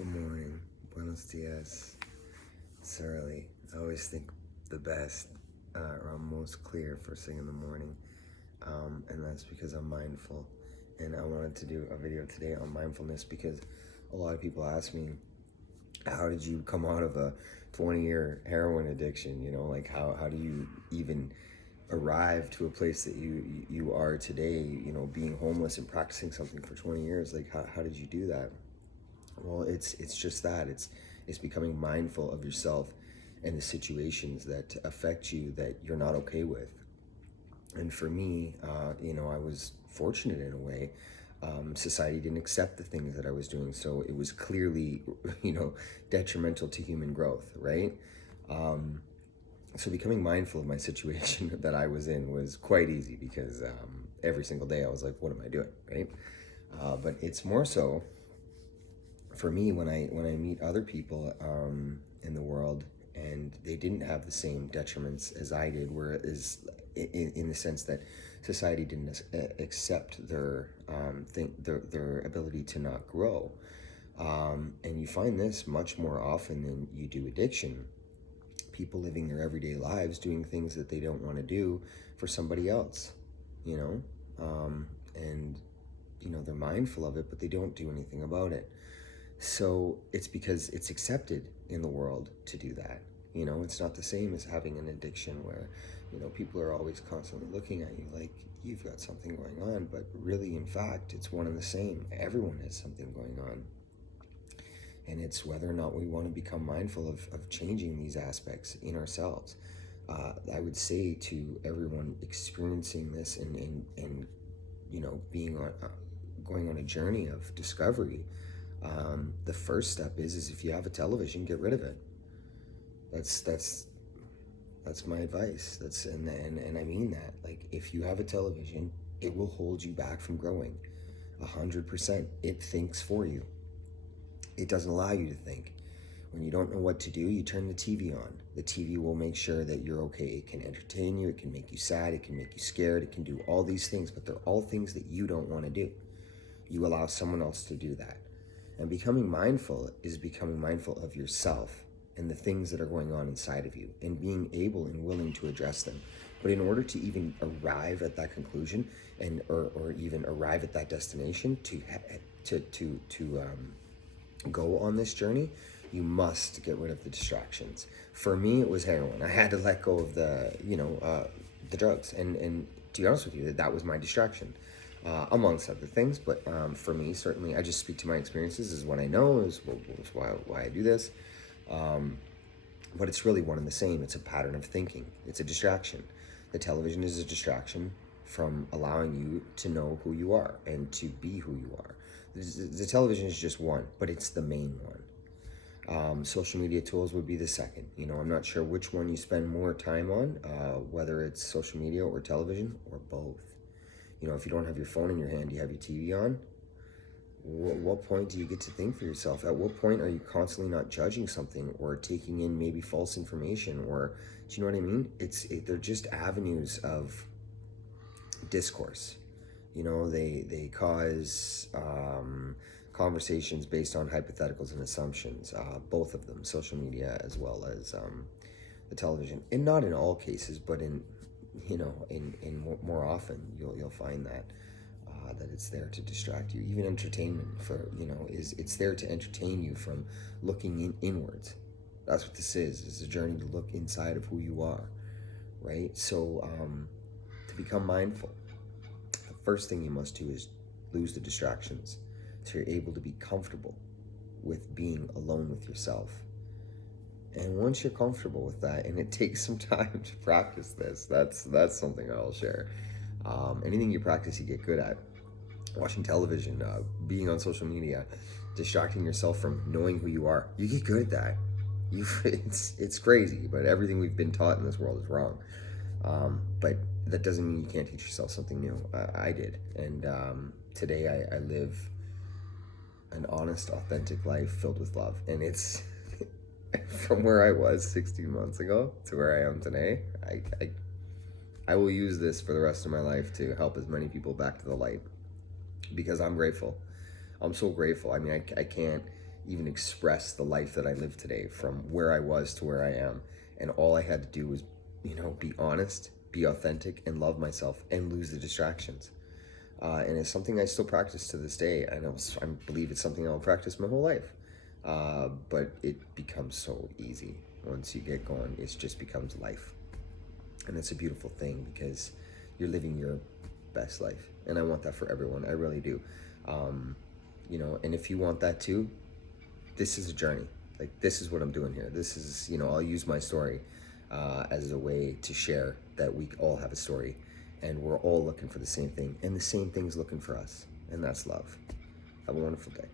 Good morning. Buenos dias. It's early. I always think the best or I'm most clear first thing in the morning. And that's because I'm mindful. And I wanted to do a video today on mindfulness because a lot of people ask me, how did you come out of a 20-year heroin addiction? Like how do you even arrive to a place that you are today, being homeless and practicing something for 20 years? Like how did you do that? Well, it's just that. It's becoming mindful of yourself and the situations that affect you that you're not okay with. And for me, I was fortunate in a way. Society didn't accept the things that I was doing, so it was clearly, detrimental to human growth, right? So becoming mindful of my situation that I was in was quite easy because every single day I was like, what am I doing, right? But it's more so for me when I meet other people in the world and they didn't have the same detriments as I did, whereas in the sense that society didn't accept their ability to not grow, and you find this much more often than you do addiction. People living their everyday lives doing things that they don't want to do for somebody else, you know, and they're mindful of it, but they don't do anything about it. So it's because it's accepted in the world to do that. It's not the same as having an addiction where, people are always constantly looking at you like you've got something going on, but really, in fact, it's one and the same. Everyone has something going on. And it's whether or not we want to become mindful of changing these aspects in ourselves. I would say to everyone experiencing this and being on, going on a journey of discovery, the first step is if you have a television, get rid of it. That's my advice. And I mean that. Like, if you have a television, it will hold you back from growing. 100%. It thinks for you. It doesn't allow you to think. When you don't know what to do, you turn the TV on. The TV will make sure that you're okay. It can entertain you, it can make you sad, it can make you scared, it can do all these things, but they're all things that you don't want to do. You allow someone else to do that. And becoming mindful is becoming mindful of yourself and the things that are going on inside of you and being able and willing to address them. But in order to even arrive at that conclusion and or even arrive at that destination to go on this journey, you must get rid of the distractions. For me, it was heroin. I had to let go of the drugs, and to be honest with you, that was my distraction, amongst other things. But for me, certainly, I just speak to my experiences. Is what I know, is why I do this. But it's really one and the same. It's a pattern of thinking. It's a distraction. The television is a distraction from allowing you to know who you are and to be who you are. The television is just one, but it's the main one. Social media tools would be the second. I'm not sure which one you spend more time on, whether it's social media or television or both. If you don't have your phone in your hand, you have your TV on. What point do you get to think for yourself? At what point are you constantly not judging something or taking in maybe false information? Or, do you know what I mean? They're just avenues of discourse. They cause conversations based on hypotheticals and assumptions, both of them, social media as well as the television. And not in all cases, but in more often, you'll find that it's there to distract you. Even entertainment it's there to entertain you from looking inwards. That's what this is a journey to look inside of who you are, right? So to become mindful, the first thing you must do is lose the distractions so you're able to be comfortable with being alone with yourself. And once you're comfortable with that, and it takes some time to practice this, that's something I'll share. Anything you practice, you get good at. Watching television, being on social media, distracting yourself from knowing who you are, you get good at that. It's crazy, but everything we've been taught in this world is wrong. But that doesn't mean you can't teach yourself something new. I did, and today I live an honest, authentic life filled with love, and it's from where I was 16 months ago to where I am today. I will use this for the rest of my life to help as many people back to the light, because I'm grateful. I'm so grateful. I mean, I can't even express the life that I live today, from where I was to where I am. And all I had to do was, be honest, be authentic, and love myself, and lose the distractions. And it's something I still practice to this day. I believe it's something I'll practice my whole life. But it becomes so easy once you get going. It just becomes life. And it's a beautiful thing because you're living your best life. And I want that for everyone. I really do. And if you want that too, this is a journey. Like, this is what I'm doing here. This is, I'll use my story as a way to share that we all have a story, and we're all looking for the same thing, and the same thing's looking for us, and that's love. Have a wonderful day.